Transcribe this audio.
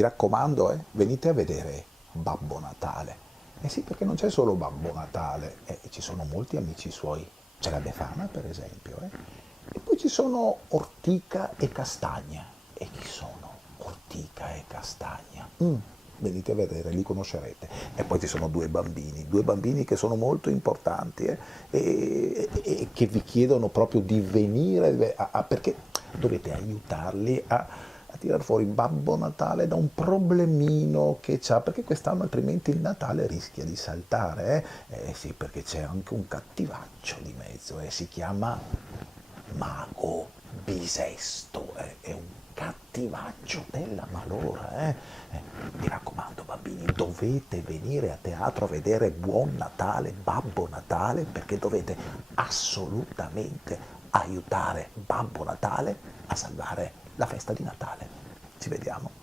mi raccomando, venite a vedere Babbo Natale. Eh sì, perché non c'è solo Babbo Natale, ci sono molti amici suoi. C'è la Befana, per esempio, E poi ci sono Ortica e Castagna. E chi sono Ortica e Castagna? Venite a vedere, li conoscerete. E poi ci sono due bambini che sono molto importanti e che vi chiedono proprio di venire, perché dovete aiutarli a tirar fuori Babbo Natale da un problemino che c'ha, perché quest'anno altrimenti il Natale rischia di saltare, sì, perché c'è anche un cattivaccio di mezzo, si chiama Mago Bisesto, è un cattivaccio della malora, Mi raccomando bambini, dovete venire a teatro a vedere Buon Natale, Babbo Natale, perché dovete assolutamente aiutare Babbo Natale a salvare la festa di Natale. Ci vediamo.